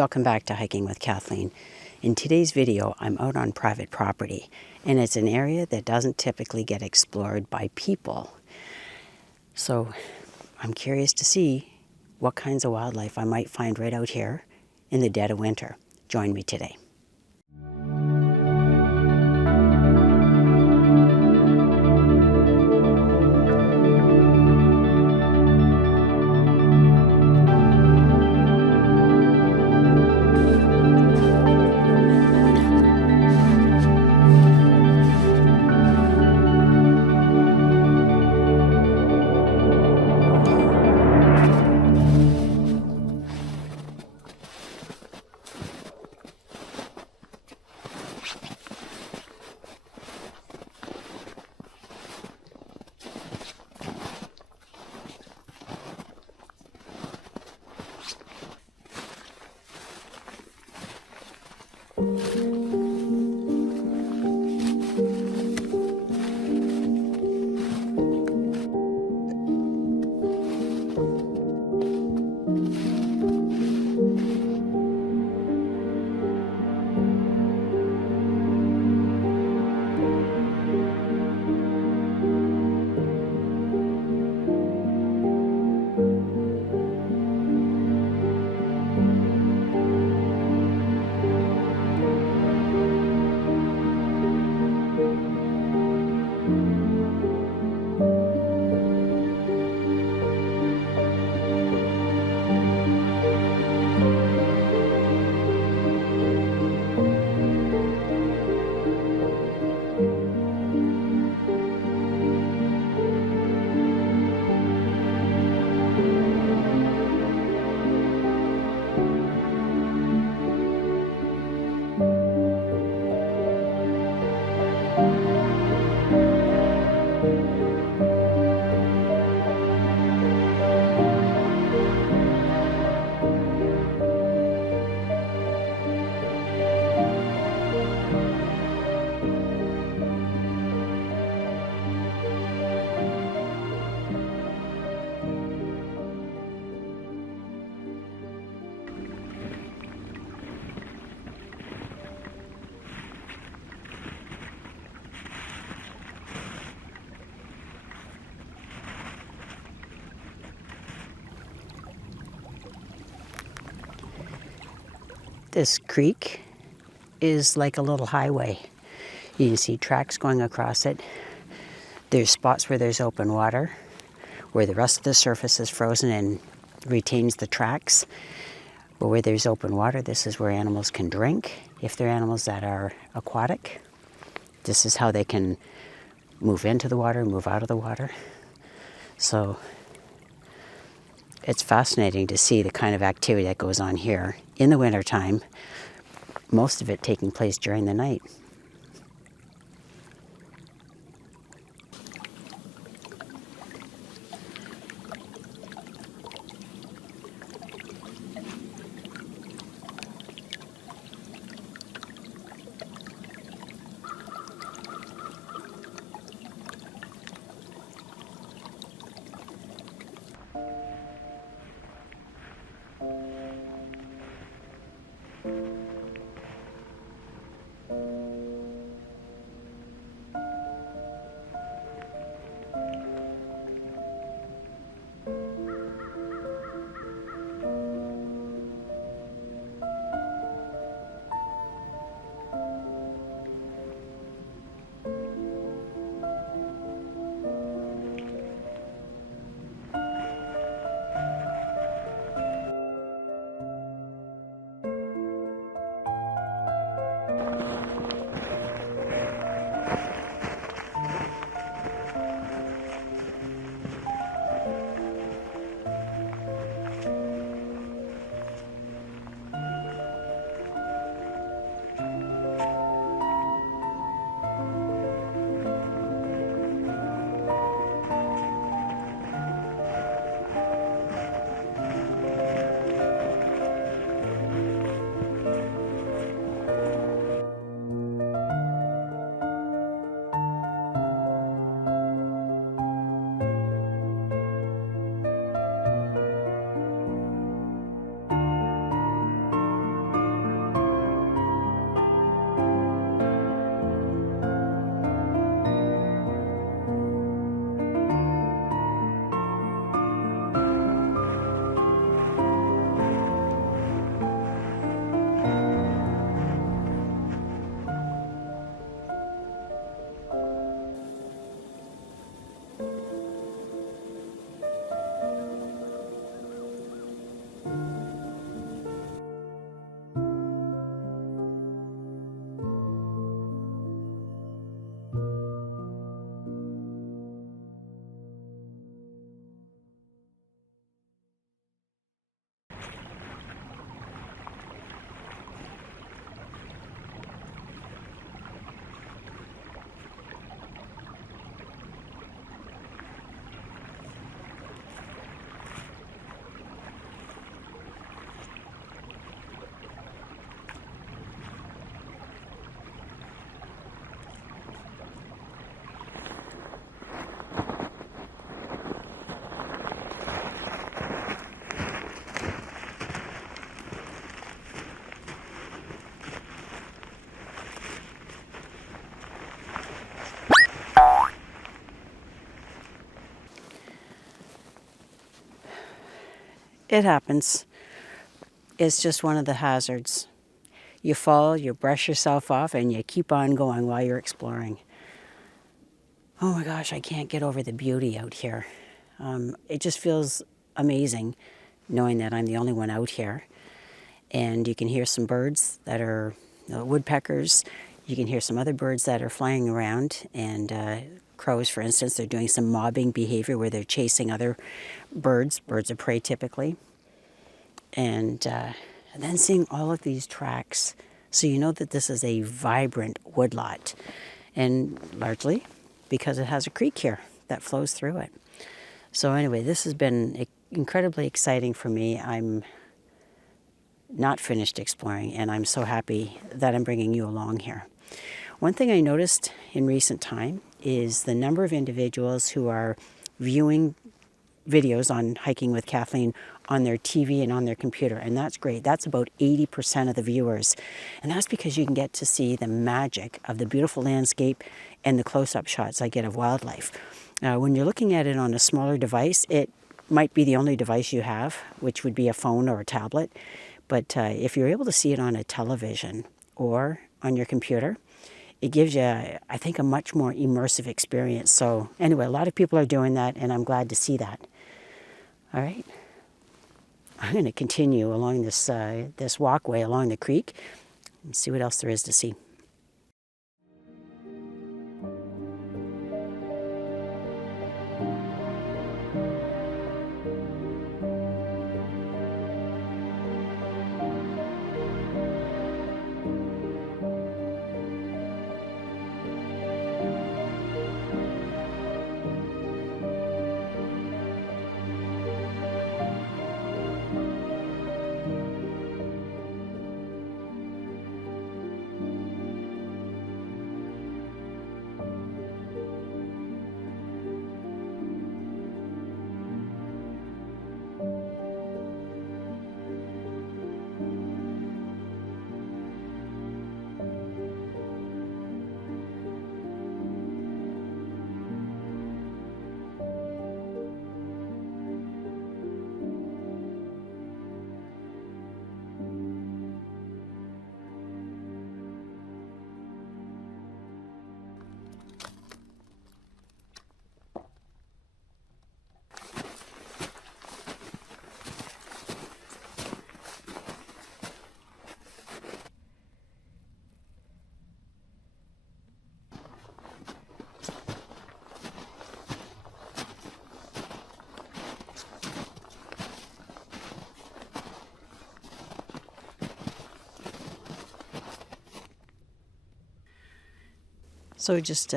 Welcome back to Hiking with Kathleen. In today's video, I'm out on private property, and it's an area that doesn't typically get explored by people. So I'm curious to see what kinds of wildlife I might find right out here in the dead of winter. Join me today. This creek is like a little highway. You can see tracks going across it. There's spots where there's open water, where the rest of the surface is frozen and retains the tracks. But where there's open water, this is where animals can drink. If they're animals that are aquatic, this is how they can move into the water, move out of the water. So it's fascinating to see the kind of activity that goes on here in the wintertime, most of it taking place during the night. It happens. It's just one of the hazards. You fall, you brush yourself off, and you keep on going while you're exploring. Oh my gosh, I can't get over the beauty out here. It just feels amazing knowing that I'm the only one out here. And you can hear some birds that are woodpeckers. You can hear some other birds that are flying around, and crows, for instance, they're doing some mobbing behavior where they're chasing other birds of prey typically. And then seeing all of these tracks, so you know that this is a vibrant woodlot, and largely because it has a creek here that flows through it. So anyway, this has been incredibly exciting for me. I'm not finished exploring, and I'm so happy that I'm bringing you along here. One thing I noticed in recent time is the number of individuals who are viewing videos on Hiking with Kathleen on their TV and on their computer, and that's great. That's about 80% of the viewers, and that's because you can get to see the magic of the beautiful landscape and the close-up shots I get of wildlife. When you're looking at it on a smaller device, it might be the only device you have, which would be a phone or a tablet, but if you're able to see it on a television or on your computer, it gives you, I think, a much more immersive experience. So anyway, a lot of people are doing that, and I'm glad to see that. All right. I'm going to continue along this walkway along the creek and see what else there is to see. So just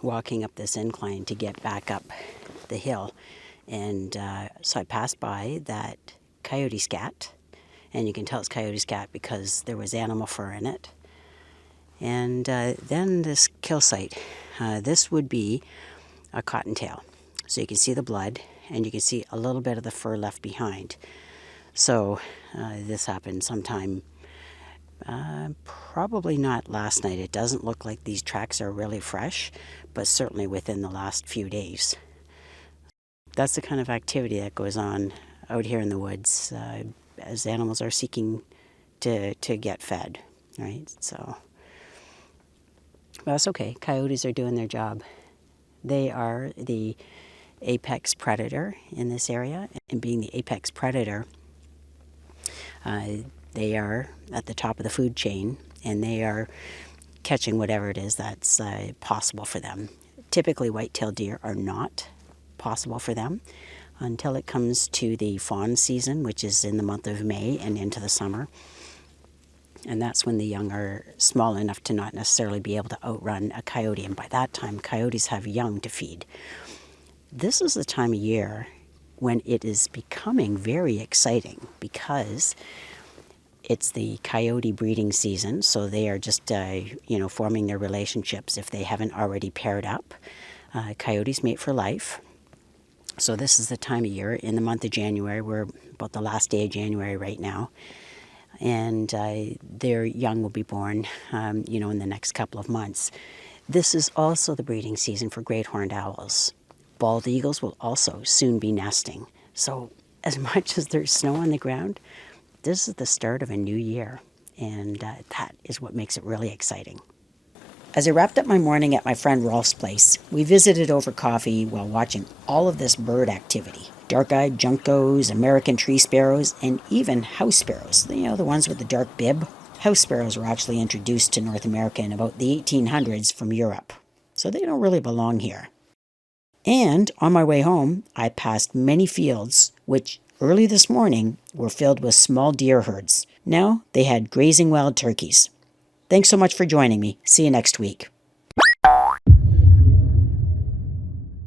walking up this incline to get back up the hill, and so I passed by that coyote scat, and you can tell it's coyote scat because there was animal fur in it. And then this kill site. This would be a cottontail. So you can see the blood, and you can see a little bit of the fur left behind. So this happened sometime, probably not last night. It doesn't look like these tracks are really fresh, but certainly within the last few days. That's the kind of activity that goes on out here in the woods as animals are seeking to get fed, right? So, well, that's okay. Coyotes are doing their job. They are the apex predator in this area, and being the apex predator, they are at the top of the food chain, and they are catching whatever it is that's possible for them. Typically, white-tailed deer are not possible for them until it comes to the fawn season, which is in the month of May and into the summer. And that's when the young are small enough to not necessarily be able to outrun a coyote, and by that time, coyotes have young to feed. This is the time of year when it is becoming very exciting because it's the coyote breeding season, so they are just, forming their relationships if they haven't already paired up. Coyotes mate for life. So this is the time of year in the month of January. We're about the last day of January right now. And their young will be born, in the next couple of months. This is also the breeding season for great horned owls. Bald eagles will also soon be nesting. So as much as there's snow on the ground, this is the start of a new year, and that is what makes it really exciting. As I wrapped up my morning at my friend Rolf's place, we visited over coffee while watching all of this bird activity. Dark-eyed juncos, American tree sparrows, and even house sparrows. You know, the ones with the dark bib. House sparrows were actually introduced to North America in about the 1800s from Europe, so they don't really belong here. And on my way home, I passed many fields which early this morning were filled with small deer herds. Now they had grazing wild turkeys. Thanks so much for joining me. See you next week.